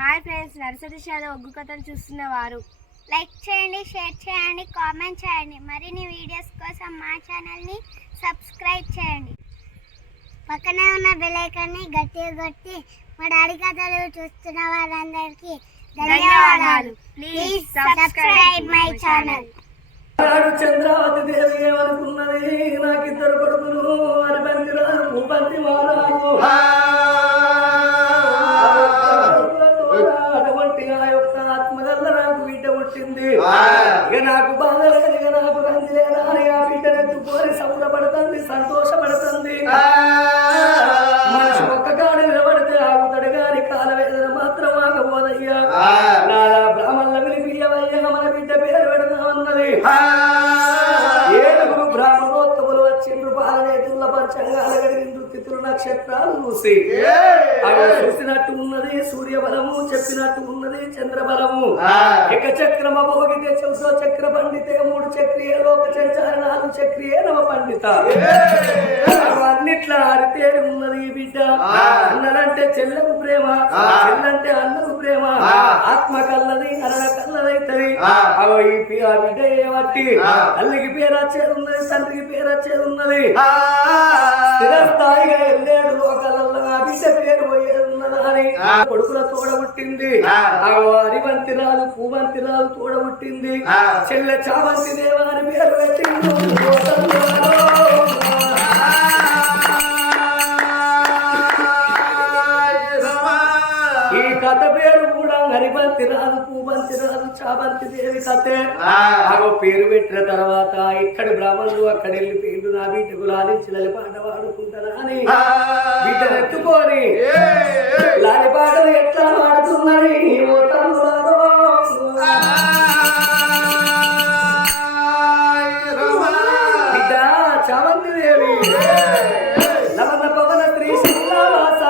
Hi friends, nursery shallow ఒగ్గు కథలు చూస్తున్నవారు like చేయండి, share చేయండి, కామెంట్ చేయండి. మరిన్ని వీడియోస్ కోసం మా ఛానల్ని సబ్స్క్రైబ్ చేయండి. పక్కనే ఉన్న బెల్ ఐకాన్ని గట్టిగా కొట్టి మా డాడీ కథలు చూస్తున్న వారందరికీ ధన్యవాదాలు. Please subscribe my channel. Chandravati Devi ఏమనుకున్నది, నాకిద్దరు కొడుకులు అనుబంతి రాదు భూపంతి మారాదు. అటువంటి ఆ యొక్క ఆత్మగల్ల నాకు బిడ్డ పుట్టింది. ఇక నాకు బాధ లేదు, ఇక నాకు రంది లేదా అని ఆ బిడ్డనెత్తుకొని సంబరపడుతుంది, సంతోషపడుతుంది. మనిషి ఒక్క కాడు నిలబడితే ఆగుతాడు గాని కాలవేదన మాత్రం ఆగబోదయ్యా. నాలా బ్రాహ్మణుల విలిపియ్యవయ్యా, మన బిడ్డ పేరు పెడతామన్నది. ఏడుగురు బ్రాహ్మణోత్తములు వచ్చిండ్రు, పాలనేతుల పంచంగాల గడిగిండ్రు, తిథులు నక్షత్రాలు చూసి అవి చూసినట్టు ఉన్నది సూర్య బలము, చెప్పినట్టు ఉన్నది చంద్రబలము. ఇక చక్రమ భోగితే చౌతో చక్ర పండితే, మూడు చక్రియ లోక సంచార, నాలుగు చక్రియ నవ పండిత. అన్నిట్లా ఆరితేరి ఉన్నది ఈ బిడ్డ. అన్నలంటే చెల్లకు ప్రేమ, చెల్లంటే అన్నకు ప్రేమ. ఆత్మ కల్లది అన్న కల్లదైతది. ఆ బిడ్డ ఏమట్టి తల్లికి పేరు వచ్చేది ఉన్నది, తండ్రికి పేరు వచ్చేది ఉన్నది. స్థిరస్థాయిగా వెళ్ళాడు లోకలల్లో ఆ బిడ్డ పేరు పోయేది ఉన్నదని కొడుకుల తోడబుట్టింది. అరివంతిరాలు పూవంతిరాలు తోడబుట్టింది. చెల్లె చావంతి దేవాని పేరు పెట్టింది. ఈ కథ పేరు కూడా హరిబంతి రాదు, పూబంతి రాదు, చాబంతి దేవి కథే. పేరు పెట్టిన తర్వాత ఇక్కడి బ్రాహ్మణులు అక్కడ వెళ్ళి పేరు నా బిడ్డకు లాలించి లలిపాట వాడుకుంటారా అని బిడ్డను ఎత్తుకొని లాలిపాటలు ఎట్లా వాడుతున్నది బిడ్డ చావంతి దేవి. లవణ పవన స్త్రీ శ్రీనివాస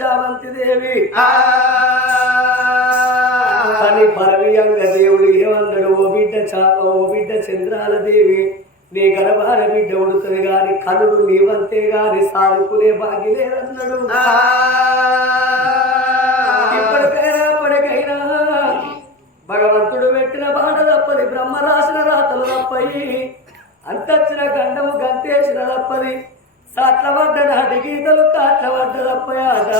చామంతి దేవి అని పరమీయంగా దేవుడు ఏమన్నాడు, ఓ బిడ్డ చంద్రాల దేవి, నీ గర్భాన బిడ్డ ఉడుతుంది గాని కనుడు నీవంతే గాని సాదుకునే భాగ్య లేదన్నాడు. ఇప్పటికైనా భగవంతుడు పెట్టిన బాట తప్పది, బ్రహ్మ రాసిన రాతలు తప్పయి, అంతచ్చిన గండము గంతేసిన తప్పది, సాట్ల పడ్డ నాటి గీతలు కాట్ల పడ్డ తప్పయాట.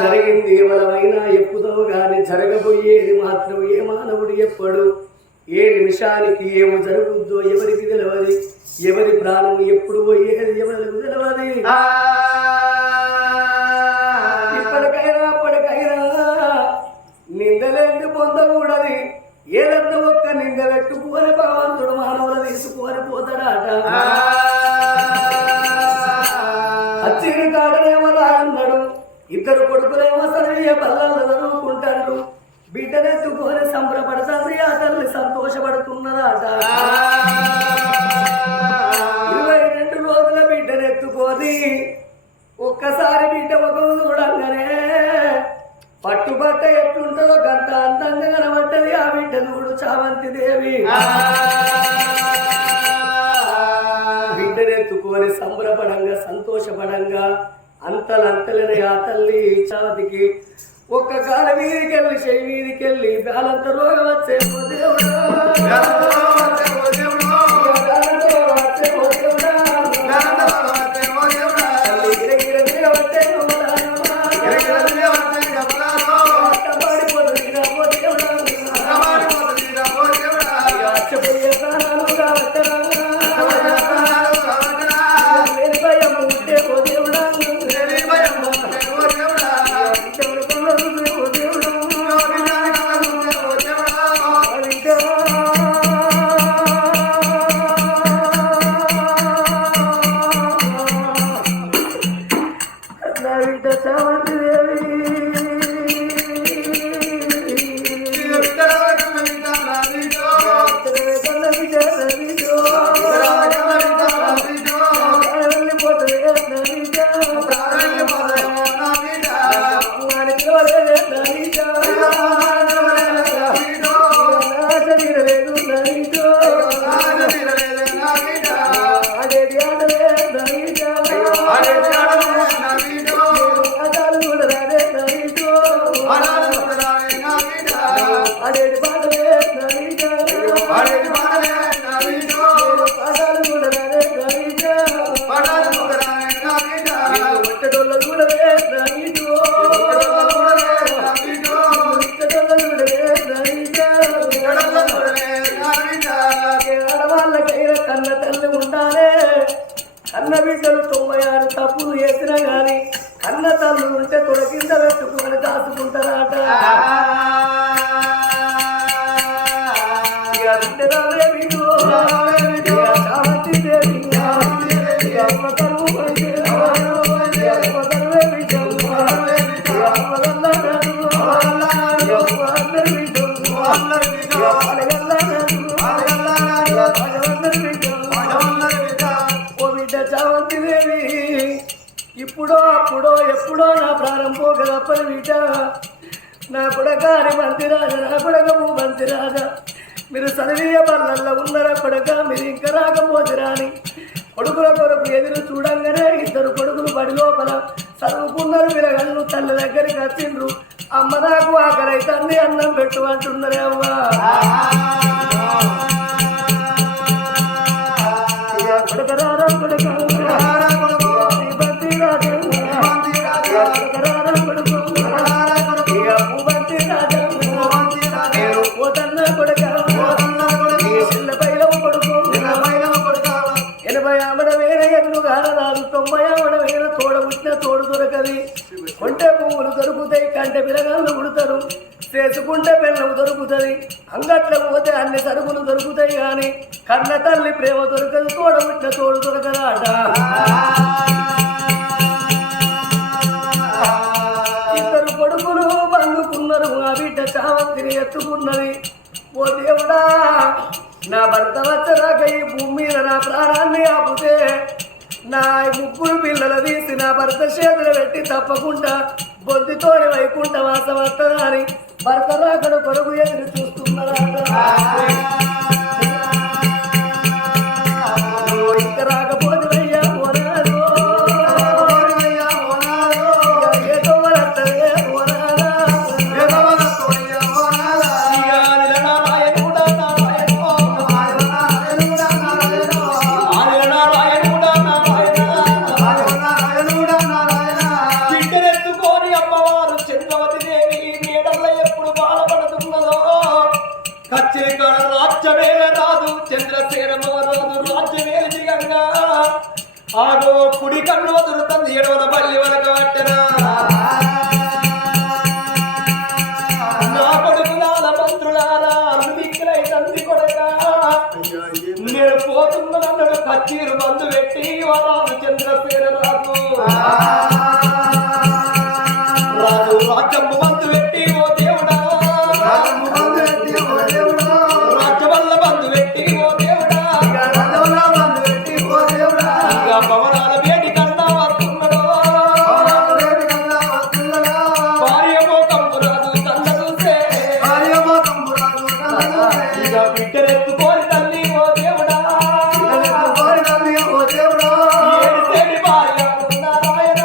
జరిగింది ఎవరైనా ఎప్పుదో గాని జరగబోయేది మాత్రం ఏ మానవుడు ఎప్పుడు ఏ నిమిషానికి ఏమో జరుగుద్దో ఎవరికి తెలియదు, ఎవరి ప్రాణం ఎప్పుడు పోయేది ఎవరికి తెలియదు. ఇప్పటికైనా నిందలేంది పొందకూడదు, ఏదన్నా ఒక్క నింద పెట్టుకోని భగవంతుడు మానవులు తీసుకొని పోతాడాట. అచ్చిరి కాడనేమలా అన్నాడు, ఇద్దరు కొడుకులేమో సరవీయ బల్లల్లో చదువుకుంటాడు, బిడ్డనెత్తుకొని సంబరపడతాడు, ఆ తల్లి సంతోషపడుతున్నదాట. 22 రోజుల బిడ్డనెత్తుకొని ఒక్కసారి బిడ్డ ఒక చూడంగానే పట్టుబట్ట ఎట్లుంటుందో గంట అందంగా కనబడ్డది ఆ బిడ్డ చూడు చామంతి దేవి. బిడ్డనెత్తుకొని సంబరపడంగా సంతోషపడంగా అంతలంతలని ఆ తల్లి చావతికి ఒక్క కాల వీధికెళ్ళి చెయ్యి వీధికెళ్ళి బాలంత రోగం వచ్చే దేవుడా కన్న బిడ్డలు 96 తప్పులు చేసినా గాని కన్న తల్లు ఉంటే తొడకింద పెట్టుకుని దాచుకుంటారట. ఇప్పుడో అప్పుడో ఎప్పుడో నా ప్రాణం పోగలప్పని బిడ్డ, నా కొడకాని మంత్రిరాజా, నా కొడకము మంత్రిరాజా, మీరు చదివీయ బల్లల్లో ఉన్నారా కొడక, మీరు ఇంకా రాకపోతురాని కొడుకుల కొరకు ఎదురు చూడంగానే ఇద్దరు కొడుకులు బడి లోపల చదువుకున్నారు. పిల్లగాళ్ళు తల్లి దగ్గరికి వచ్చిండ్రు, అమ్మ నాకు ఆకలి తండ్రి అన్నం పెట్టు అంటున్నారే అవ్వా. కొడకరారా కొడక తోడు దొరకది, కొంటే పువ్వులు దొరుకుతాయి, కంటే పిల్లగాళ్ళు ఉడతారు, చేసుకుంటే బెల్లం దొరుకుతుంది, అంగట్లో పోతే అన్ని సరుకులు దొరుకుతాయి కానీ కన్న తల్లి ప్రేమ దొరకదు, తోడబుట్టిన తోడు దొరకదాట. ఇద్దరు కొడుకులు బందుకున్నారు, ఆ బిడ్డ చావంతిని ఎత్తుకున్నది. ఓ దేవుడా, నా భర్త వచ్చరాక ఈ భూమి మీద నా ప్రాణాన్ని ఆపుతే నా ముగ్గురు పిల్లలు తీసి నా భర్త చేతులు పెట్టి తప్పకుండా బొద్దుతోని వైకుంఠ వాసం వస్తుందని భర్త రాకడ కొరకు ఎదురు చూస్తున్నారా ఇంకా రాకపోతే అయ్యా పోరాడు ఏదో వరత్తదే పోరాడా ఆగో కుడి కన్ను వదులుతుంది ఎడవల పల్లి వరకు పట్టనా నా కొడుకులాల మంత్రులారా అందుకై తండ్రి కొడక నేను పోతున్నాడు కచ్చీరు మందు పెట్టి వరాలు చంద్రసేన రాజు రాజు రాజ్యము మందు పెట్టి ఓ దేవుడా రాజ్యవల్ల మందు పెట్టి ఓ దేవుడా భవనాల వేడి కన్నా వస్తున్నాడు భార్యమో కంపురాదు తండ చూసే ఇక బిడ్డలెత్తుకోని తల్లి ఓ దేవుడా ఏడిసేడి భార్య నారాయణ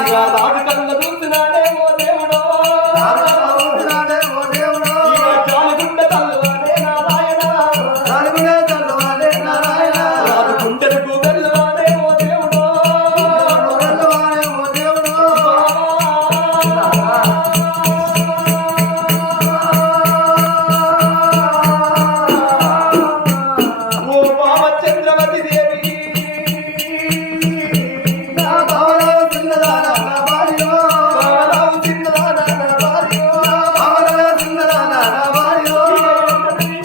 ఇక రాజు కన్న చూస్తున్నాడే ఓ దేవుడో ఇక జాలిగుండ తల్లువాడే నారాయణ గుండెలకు వెళ్ళవాడే ఓ దేవుడో ఓ బావ చంద్రవతి దేవి బావరావు చిన్నదానా నా భార్యో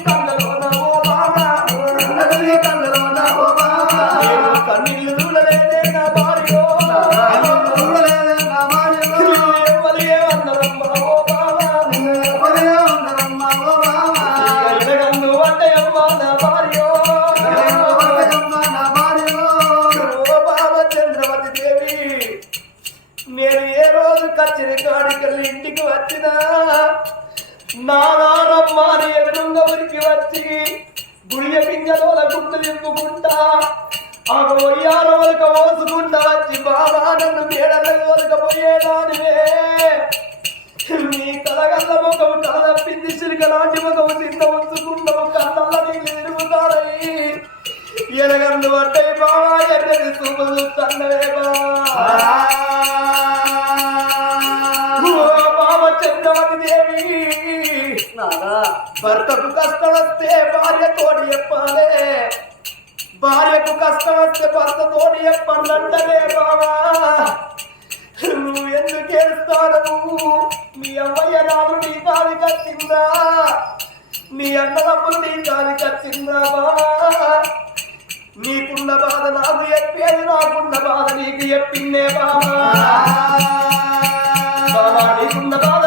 కళ్ళలోన ఓ బావా కన్నీళ్ళు చూడలేదే నా భార్యో ఎవలియే వందరమ్మ ఓ బావా ఎడగన్ను వంటయమ్మ నా భార్యో ఓ బావ చంద్రవతి దేవి నేను ఏ రోజు కచ్చిరి కాడికెళ్ళి ఇంటికి వచ్చినా నారమ్మ అని ఎదురుగా ఉరికి వచ్చి గుడియ పింగలోల గుడ్డు నింపుకుంటా ఆ ఒయ్యాల వలక ఓసుకుంటా వచ్చి బాబా నన్ను మేడల వలక పోయేదానివే నీ కలగల్ల ముఖము తలదప్పింది సిరిక లాంటి ముఖము తిన్న ఉంచుకుంటాము కళ్ళల్ల నీళ్ళు తిరుగుతాడయి ఎనగందు అంటే బాబా ఎన్నది చూపులు తన్నవే బాబా చంద్రవతి దేవి భర్తకు కష్టం వస్తే భార్య తోడి చెప్పాలే భార్యకు కష్టం వస్తే భర్త తోడి చెప్పండి బాబా నువ్వు ఎందుకు ఏడుస్తావు మీ అమ్మయ్య నాడు నీ తాలి కచ్చిందా నీ అన్నదమ్ములు నీ తాలి కచ్చిందా బాబా నీకున్న బాధ నాకు చెప్పేది నాకున్న బాధ నీకు చెప్పిందే బాబా నీకున్న బాధ